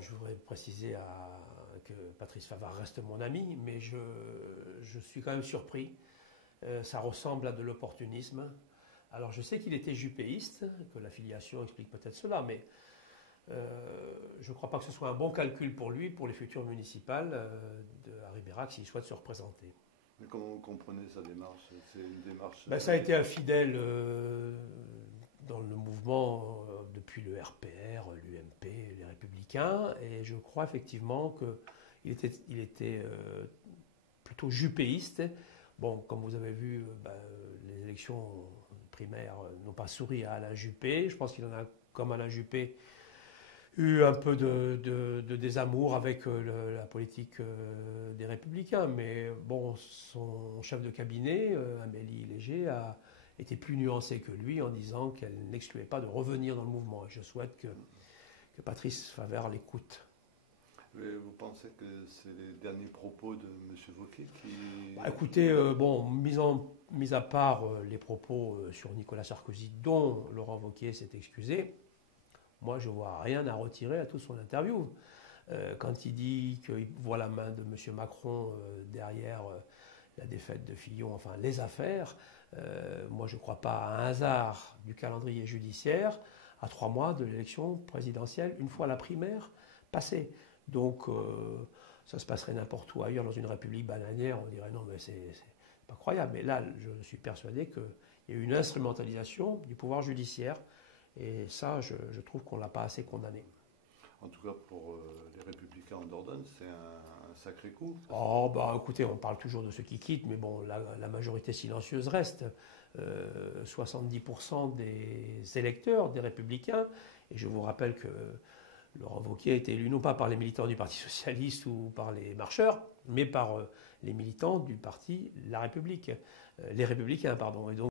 je voudrais préciser que Patrice Favard reste mon ami, mais je suis quand même surpris. Ça ressemble à de l'opportunisme. Alors je sais qu'il était jupéiste, que l'affiliation explique peut-être cela, mais je ne crois pas que ce soit un bon calcul pour lui, pour les futures municipales à Ribérac, s'il souhaite se représenter. Mais comment vous comprenez sa démarche? C'est une démarche... Ça a été un fidèle dans le mouvement depuis le RPR, l'UMP, les Républicains, et je crois effectivement qu'il était plutôt jupéiste. Bon, comme vous avez vu, les élections primaires n'ont pas souri à Alain Juppé. Je pense qu'il en a, comme Alain Juppé, eu un peu de désamour avec la politique des Républicains. Mais bon, son chef de cabinet, Amélie Léger, a été plus nuancée que lui en disant qu'elle n'excluait pas de revenir dans le mouvement. Et je souhaite que Patrice Favert l'écoute. Vous pensez que c'est les derniers propos de M. Wauquiez qui... Écoutez, mis à part les propos sur Nicolas Sarkozy, dont Laurent Wauquiez s'est excusé, moi je ne vois rien à retirer à toute son interview. Quand il dit qu'il voit la main de M. Macron derrière la défaite de Fillon, enfin les affaires, moi je ne crois pas à un hasard du calendrier judiciaire à 3 mois de l'élection présidentielle, une fois la primaire passée. Donc, ça se passerait n'importe où ailleurs, dans une république bananière, on dirait non, mais c'est pas croyable. Mais là, je suis persuadé qu'il y a eu une instrumentalisation du pouvoir judiciaire. Et ça, je trouve qu'on ne l'a pas assez condamné. En tout cas, pour les Républicains en Dordogne, c'est un sacré coup. Oh, écoutez, on parle toujours de ceux qui quittent, mais bon, la majorité silencieuse reste. 70% des électeurs, des Républicains. Et je vous rappelle que Laurent Wauquiez a été élu non pas par les militants du Parti Socialiste ou par les marcheurs, mais par les militants du parti La République, les Républicains, pardon. Et donc,